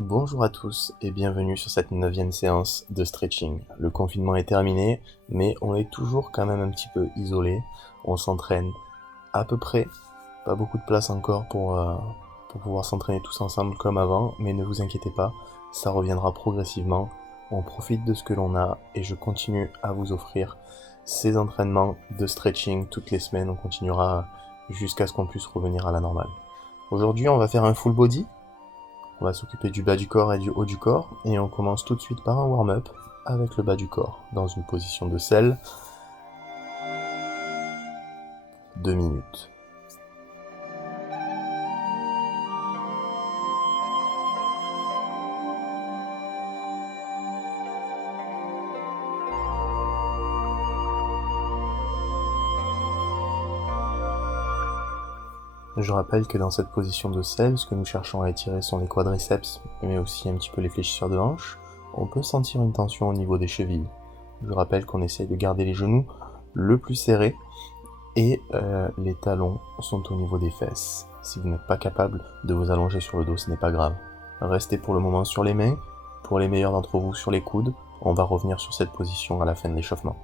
Bonjour à tous et bienvenue sur cette 9e séance de stretching. Le confinement est terminé, mais on est toujours quand même un petit peu isolé. On s'entraîne à peu près, pas beaucoup de place encore pour pouvoir s'entraîner tous ensemble comme avant, mais ne vous inquiétez pas, ça reviendra progressivement. On profite de ce que l'on a et je continue à vous offrir ces entraînements de stretching toutes les semaines. On continuera jusqu'à ce qu'on puisse revenir à la normale. Aujourd'hui, on va faire un full body. On va s'occuper du bas du corps et du haut du corps, et on commence tout de suite par un warm-up avec le bas du corps, dans une position de selle. 2 minutes. Je rappelle que dans cette position de selle, ce que nous cherchons à étirer sont les quadriceps, mais aussi un petit peu les fléchisseurs de hanches. On peut sentir une tension au niveau des chevilles. Je rappelle qu'on essaye de garder les genoux le plus serrés, et les talons sont au niveau des fesses. Si vous n'êtes pas capable de vous allonger sur le dos, ce n'est pas grave. Restez pour le moment sur les mains, pour les meilleurs d'entre vous sur les coudes. On va revenir sur cette position à la fin de l'échauffement.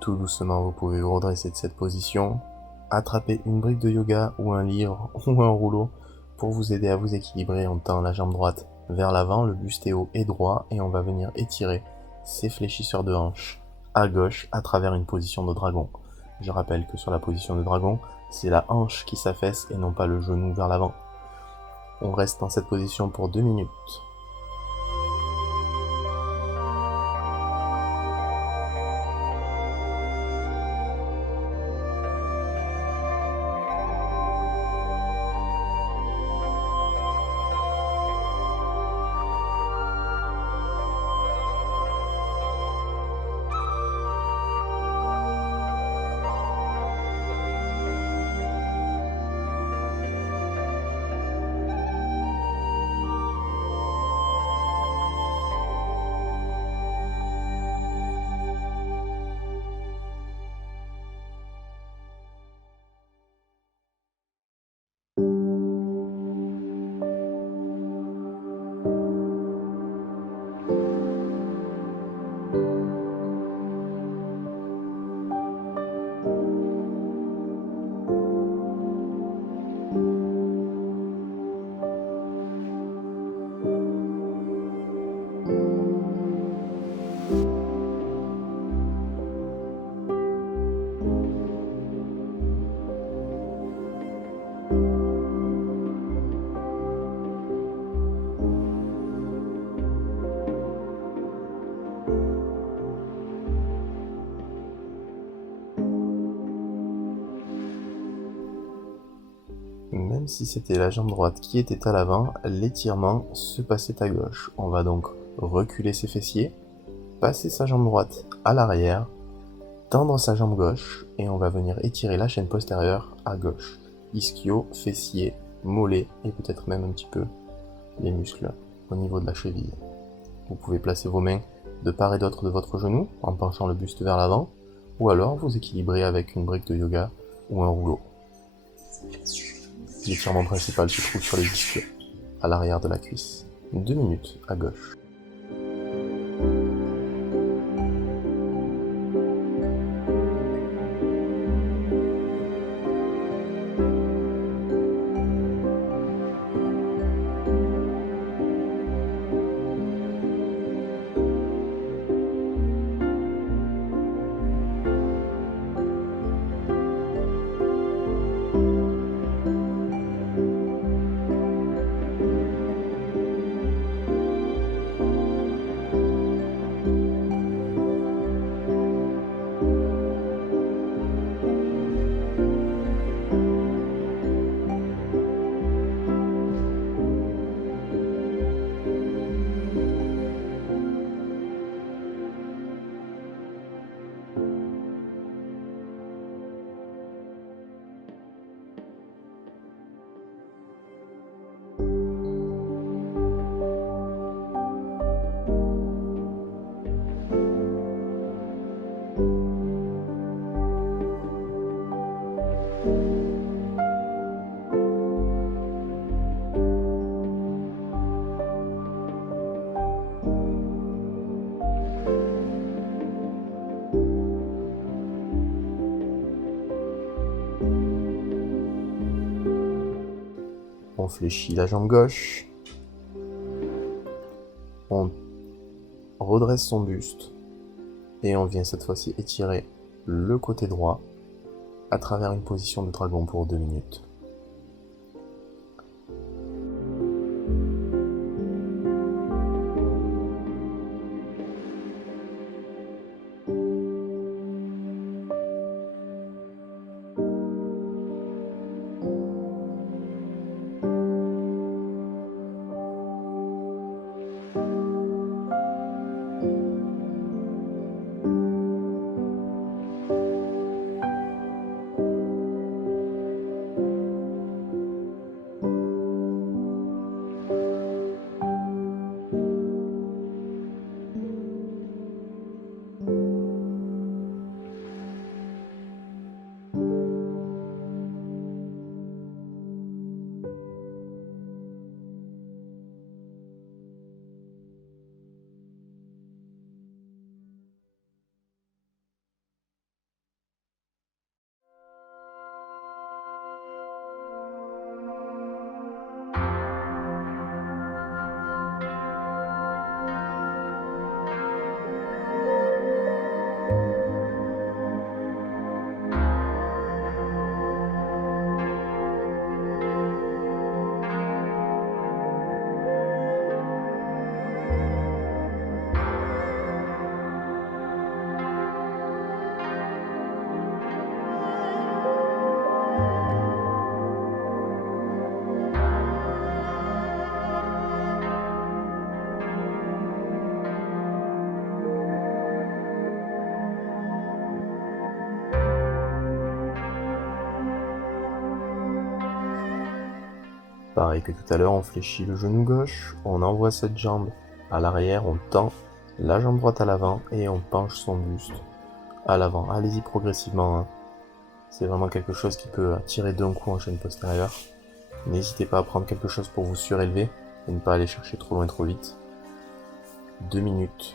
Tout doucement, vous pouvez vous redresser de cette position, attraper une brique de yoga ou un livre ou un rouleau pour vous aider à vous équilibrer. On tend la jambe droite vers l'avant, le buste est haut et droit, et on va venir étirer ces fléchisseurs de hanches à gauche à travers une position de dragon. Je rappelle que sur la position de dragon, c'est la hanche qui s'affaisse et non pas le genou vers l'avant. On reste dans cette position pour 2 minutes. Même si c'était la jambe droite qui était à l'avant, l'étirement se passait à gauche. On va donc reculer ses fessiers, passer sa jambe droite à l'arrière, tendre sa jambe gauche, et on va venir étirer la chaîne postérieure à gauche. Ischio, fessier, mollet, et peut-être même un petit peu les muscles au niveau de la cheville. Vous pouvez placer vos mains de part et d'autre de votre genou en penchant le buste vers l'avant, ou alors vous équilibrez avec une brique de yoga ou un rouleau. L'étirement principal se trouve sur les ischios, à l'arrière de la cuisse. 2 minutes à gauche. On fléchit la jambe gauche. On redresse son buste. Et on vient cette fois-ci étirer le côté droit à travers une position de dragon pour 2 minutes. Pareil que tout à l'heure, on fléchit le genou gauche, on envoie cette jambe à l'arrière, on tend la jambe droite à l'avant et on penche son buste à l'avant. Allez-y progressivement, hein. C'est vraiment quelque chose qui peut tirer d'un coup en chaîne postérieure. N'hésitez pas à prendre quelque chose pour vous surélever et ne pas aller chercher trop loin trop vite. 2 minutes.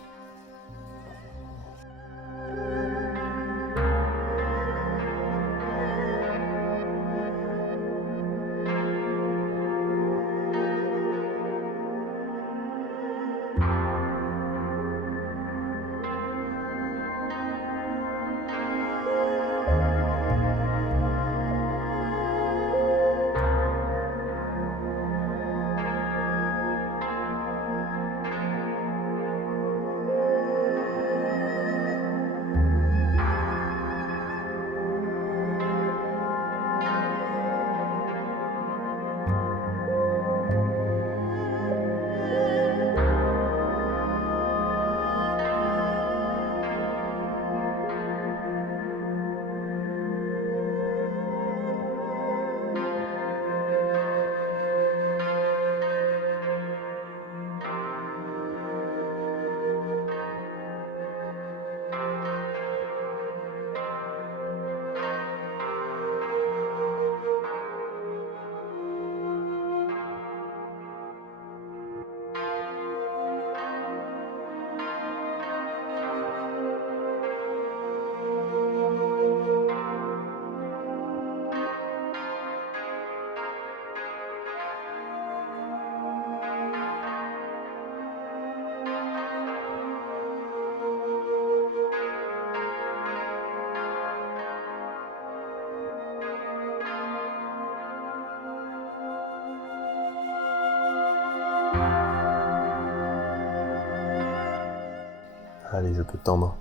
Allez, je peux tendre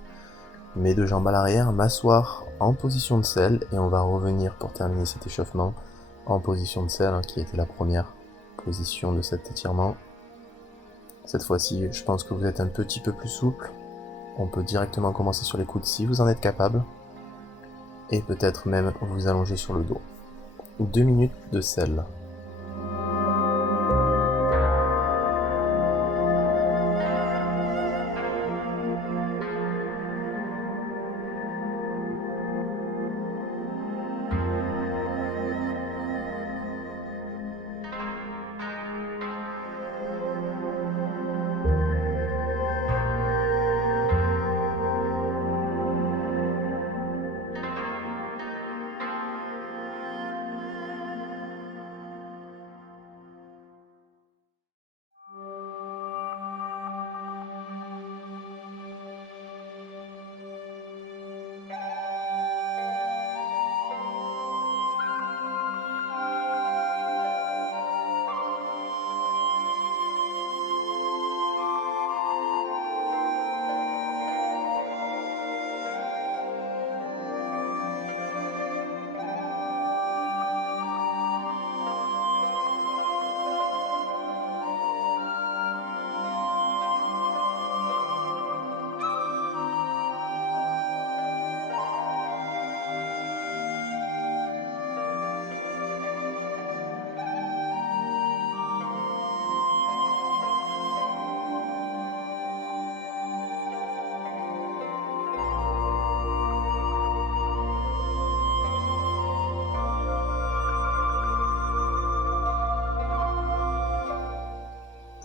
mes 2 jambes à l'arrière, m'asseoir en position de selle et on va revenir pour terminer cet échauffement en position de selle, hein, qui était la première position de cet étirement. Cette fois-ci, je pense que vous êtes un petit peu plus souple. On peut directement commencer sur les coudes si vous en êtes capable. Et peut-être même vous allonger sur le dos. 2 minutes de selle.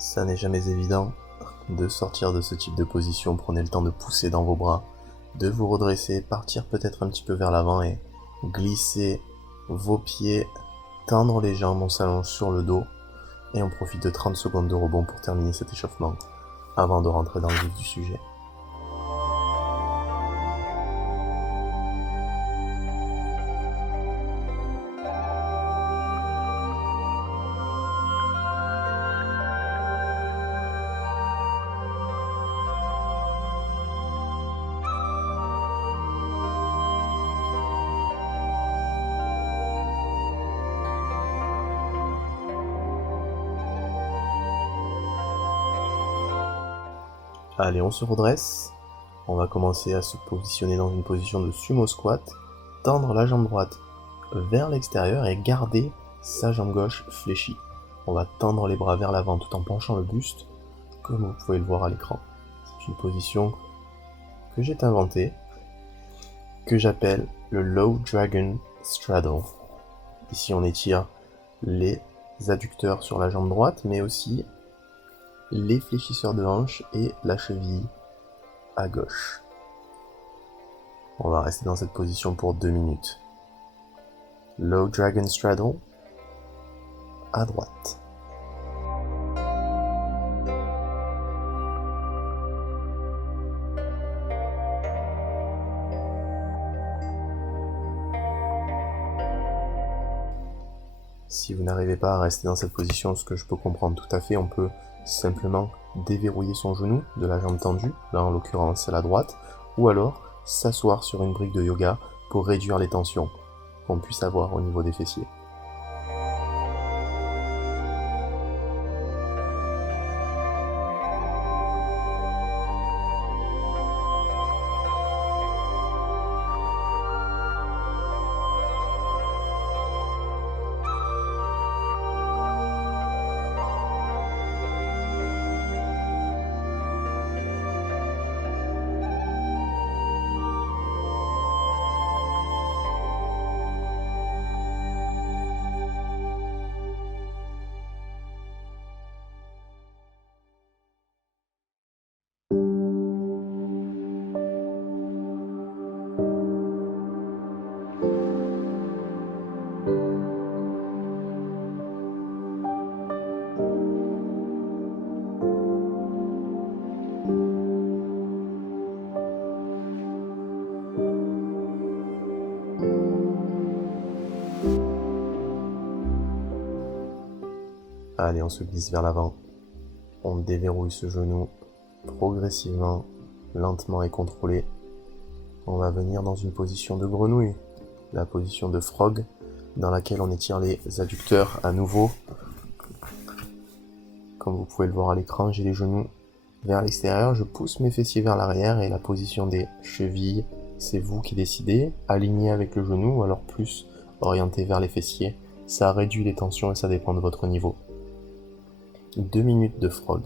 Ça n'est jamais évident de sortir de ce type de position. Prenez le temps de pousser dans vos bras, de vous redresser, partir peut-être un petit peu vers l'avant et glisser vos pieds, tendre les jambes, on s'allonge sur le dos et on profite de 30 secondes de rebond pour terminer cet échauffement avant de rentrer dans le vif du sujet. Allez, on se redresse. On va commencer à se positionner dans une position de sumo squat, tendre la jambe droite vers l'extérieur et garder sa jambe gauche fléchie. On va tendre les bras vers l'avant tout en penchant le buste, comme vous pouvez le voir à l'écran. C'est une position que j'ai inventée, que j'appelle le Low Dragon Straddle. Ici, on étire les adducteurs sur la jambe droite, mais aussi les fléchisseurs de hanche et la cheville à gauche. On va rester dans cette position pour 2 minutes. Low Dragon Straddle à droite. Si vous n'arrivez pas à rester dans cette position, ce que je peux comprendre tout à fait, on peut simplement déverrouiller son genou de la jambe tendue, là en l'occurrence c'est la droite, ou alors s'asseoir sur une brique de yoga pour réduire les tensions qu'on puisse avoir au niveau des fessiers. Allez, on se glisse vers l'avant. On déverrouille ce genou progressivement, lentement et contrôlé. On va venir dans une position de grenouille, la position de frog, dans laquelle on étire les adducteurs à nouveau. Comme vous pouvez le voir à l'écran, j'ai les genoux vers l'extérieur, je pousse mes fessiers vers l'arrière et la position des chevilles, c'est vous qui décidez, aligné avec le genou ou alors plus orienté vers les fessiers. Ça réduit les tensions et ça dépend de votre niveau. 2 minutes de frog.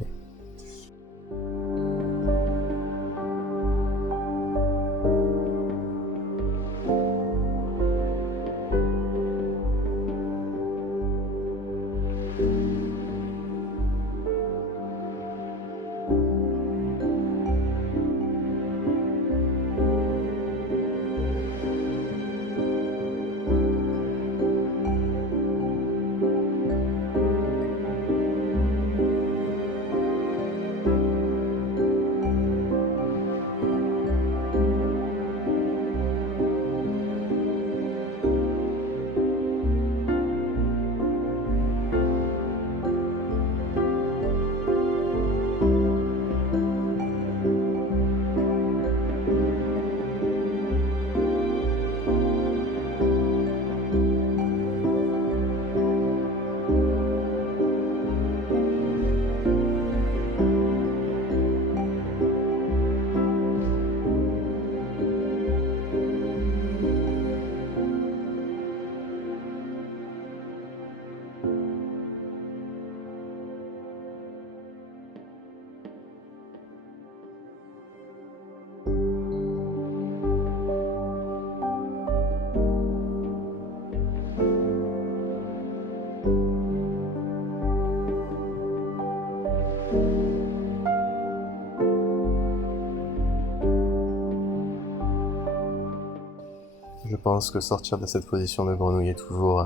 pense que sortir de cette position de grenouille est toujours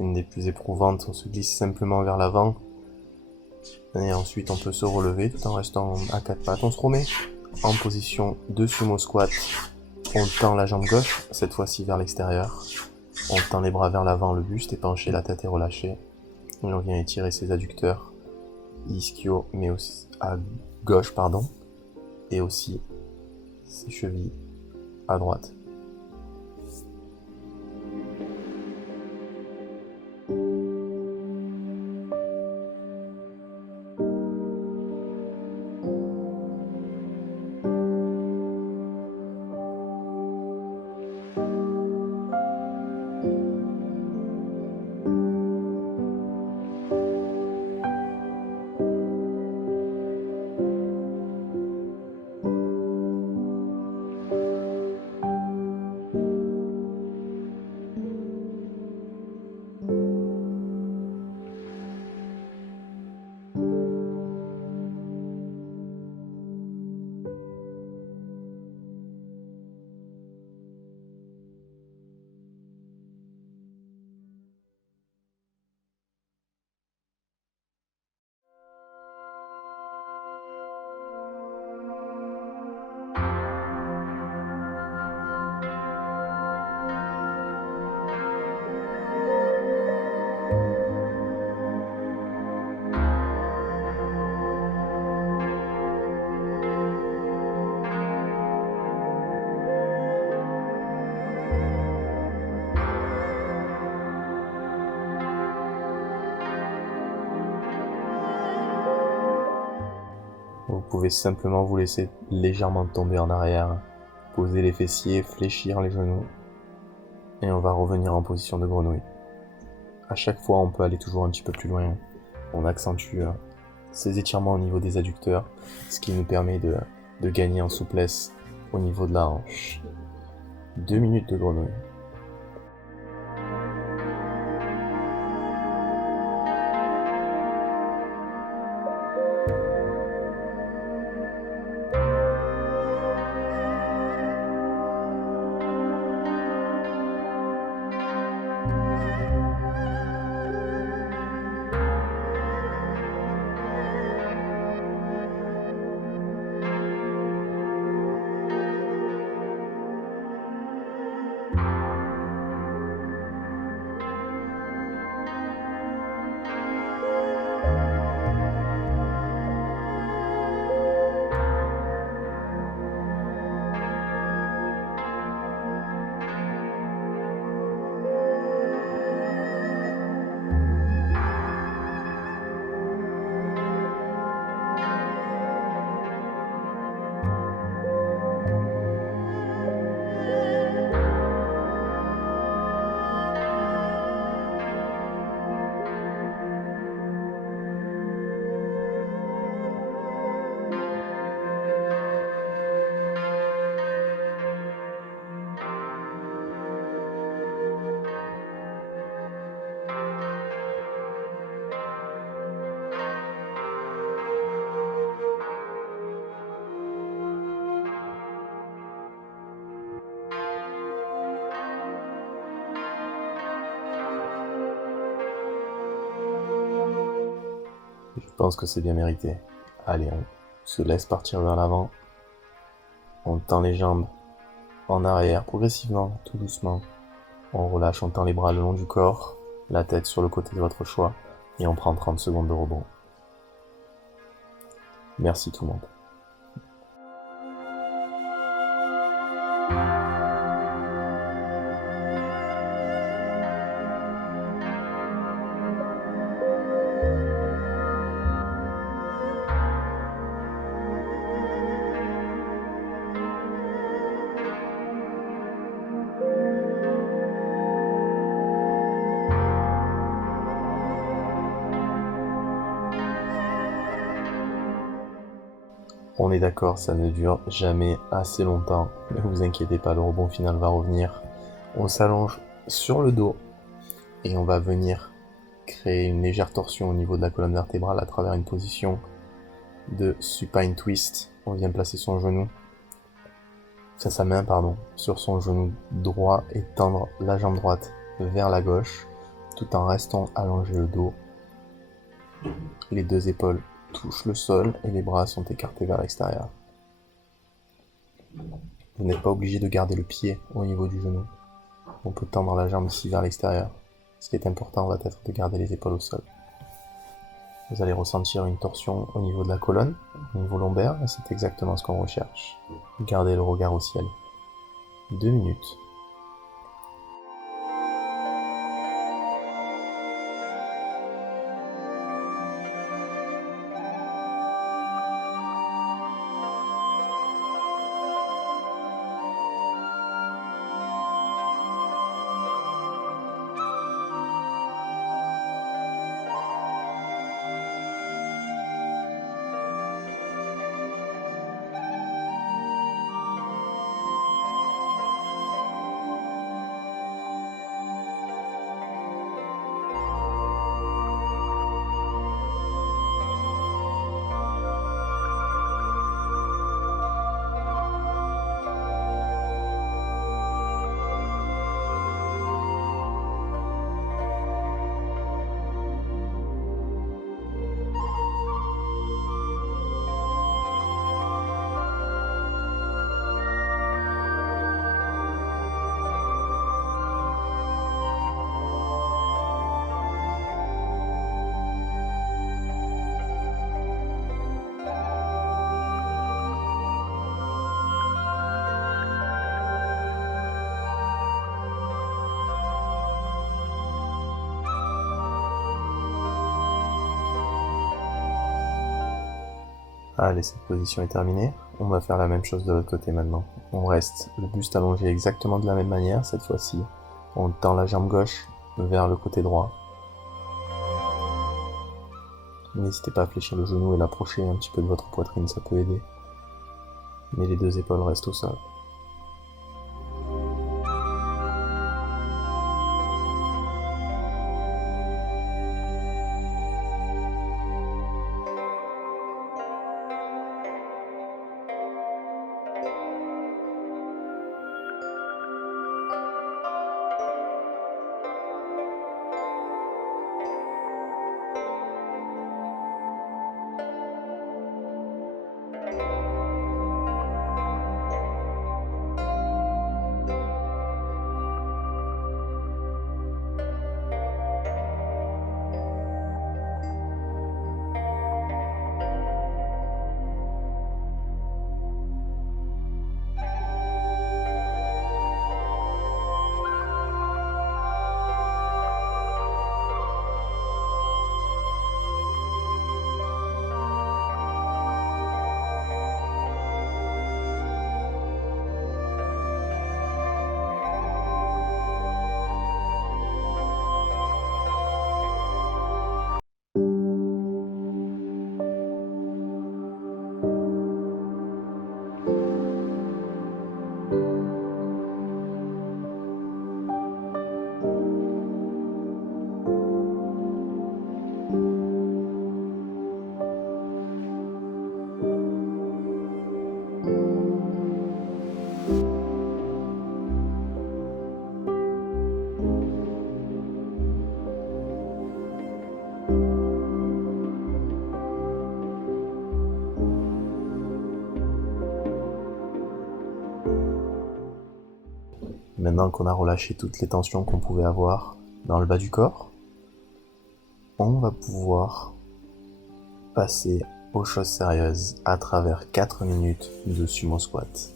une des plus éprouvantes. On se glisse simplement vers l'avant. Et ensuite on peut se relever tout en restant à quatre pattes. On se remet en position de sumo squat. On tend la jambe gauche, cette fois-ci vers l'extérieur. On tend les bras vers l'avant, le buste est penché, la tête est relâchée. Et on vient étirer ses adducteurs ischio, mais aussi à gauche, et aussi ses chevilles à droite. Vous pouvez simplement vous laisser légèrement tomber en arrière, poser les fessiers, fléchir les genoux, et on va revenir en position de grenouille. À chaque fois, on peut aller toujours un petit peu plus loin. On accentue ces étirements au niveau des adducteurs, ce qui nous permet de gagner en souplesse au niveau de la hanche. 2 minutes de grenouille. Je pense que c'est bien mérité. Allez, on se laisse partir vers l'avant. On tend les jambes en arrière, progressivement, tout doucement. On relâche, on tend les bras le long du corps, la tête sur le côté de votre choix, et on prend 30 secondes de rebond. Merci tout le monde. On est d'accord, ça ne dure jamais assez longtemps. Ne vous inquiétez pas, le rebond final va revenir. On s'allonge sur le dos et on va venir créer une légère torsion au niveau de la colonne vertébrale à travers une position de supine twist. On vient placer son genou sa main, sur son genou droit et tendre la jambe droite vers la gauche, tout en restant allongé le dos. Les deux épaules touchent le sol et les bras sont écartés vers l'extérieur. Vous n'êtes pas obligé de garder le pied au niveau du genou. On peut tendre la jambe ici vers l'extérieur. Ce qui est important va être de garder les épaules au sol. Vous allez ressentir une torsion au niveau de la colonne, au niveau lombaire, et c'est exactement ce qu'on recherche. Gardez le regard au ciel. 2 minutes. Allez, cette position est terminée. On va faire la même chose de l'autre côté maintenant. On reste le buste allongé exactement de la même manière cette fois-ci. On tend la jambe gauche vers le côté droit. N'hésitez pas à fléchir le genou et l'approcher un petit peu de votre poitrine, ça peut aider. Mais les deux épaules restent au sol. Maintenant qu'on a relâché toutes les tensions qu'on pouvait avoir dans le bas du corps, on va pouvoir passer aux choses sérieuses à travers 4 minutes de sumo squat.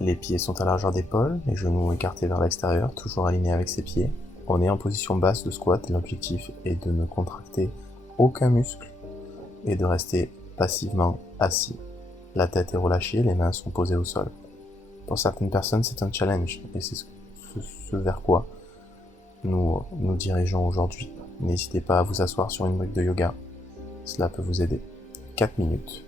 Les pieds sont à largeur d'épaule, les genoux écartés vers l'extérieur, toujours alignés avec ses pieds. On est en position basse de squat et l'objectif est de ne contracter aucun muscle et de rester passivement assis. La tête est relâchée, les mains sont posées au sol. Pour certaines personnes, c'est un challenge et c'est ce vers quoi nous nous dirigeons aujourd'hui. N'hésitez pas à vous asseoir sur une brique de yoga, cela peut vous aider. 4 minutes.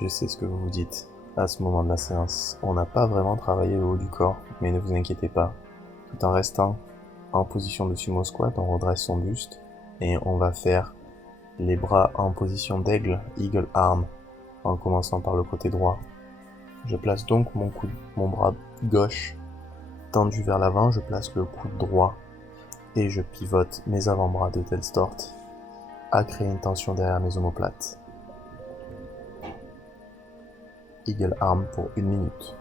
Je sais ce que vous vous dites. À ce moment de la séance, on n'a pas vraiment travaillé le haut du corps, mais ne vous inquiétez pas. Tout en restant en position de sumo squat, on redresse son buste et on va faire les bras en position d'aigle, eagle arm, en commençant par le côté droit. Je place donc mon bras gauche tendu vers l'avant, je place le coude droit et je pivote mes avant-bras de telle sorte à créer une tension derrière mes omoplates. Eagle arm pour 1 minute.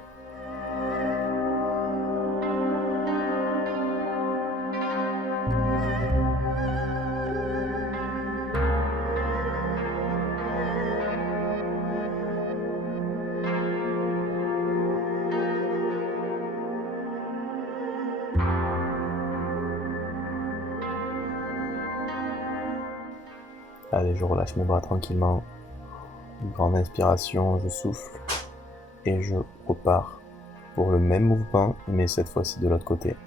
Allez, je relâche mes bras tranquillement. Une grande inspiration, je souffle et je repars pour le même mouvement, mais cette fois-ci de l'autre côté.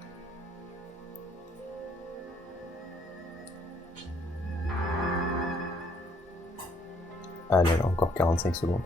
Allez, encore 45 secondes.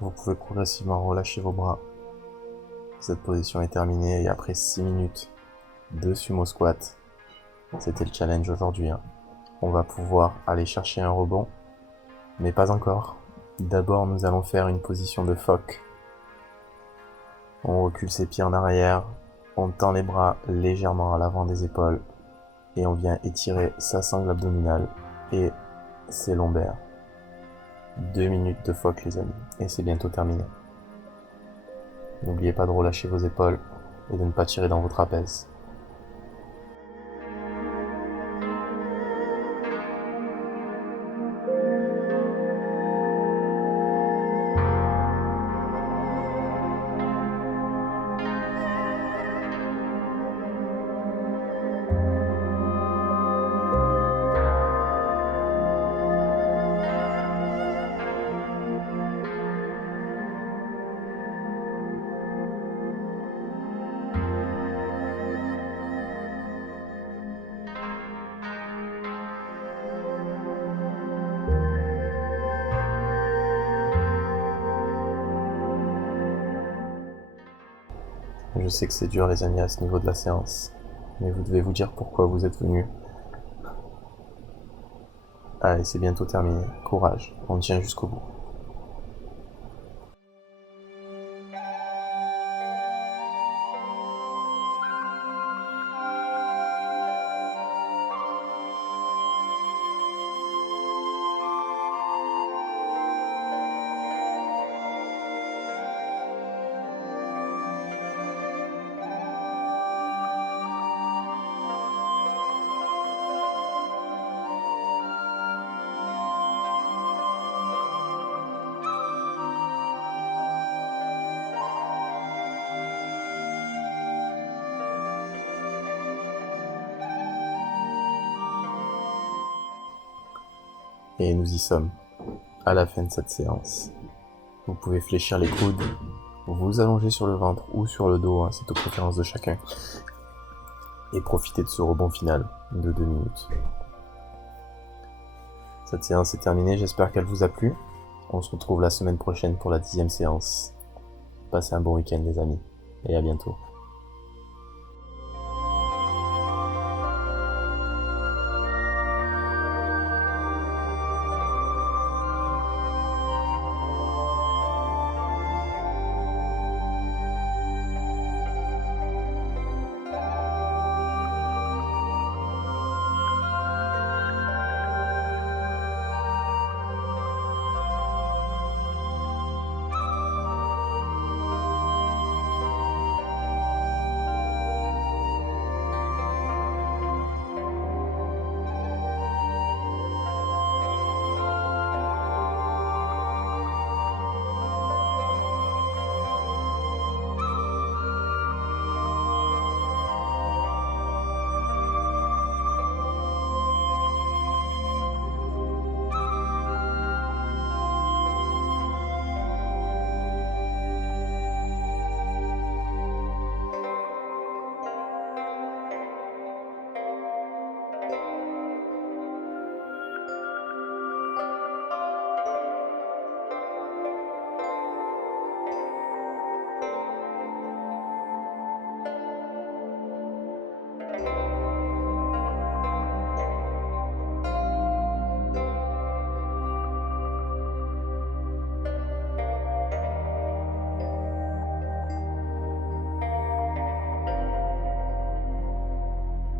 Vous pouvez progressivement relâcher vos bras. Cette position est terminée et après 6 minutes de sumo squat, c'était le challenge aujourd'hui. On va pouvoir aller chercher un rebond, mais pas encore. D'abord, nous allons faire une position de phoque. On recule ses pieds en arrière, on tend les bras légèrement à l'avant des épaules et on vient étirer sa sangle abdominale et ses lombaires. 2 minutes de phoque les amis, et c'est bientôt terminé. N'oubliez pas de relâcher vos épaules et de ne pas tirer dans vos trapèzes. Je sais que c'est dur les amis à ce niveau de la séance, mais vous devez vous dire pourquoi vous êtes venus. Allez, c'est bientôt terminé. Courage, on tient jusqu'au bout. Et nous y sommes, à la fin de cette séance. Vous pouvez fléchir les coudes, vous allonger sur le ventre ou sur le dos, c'est aux préférences de chacun. Et profiter de ce rebond final de 2 minutes. Cette séance est terminée, j'espère qu'elle vous a plu. On se retrouve la semaine prochaine pour la 10e séance. Passez un bon week-end les amis, et à bientôt.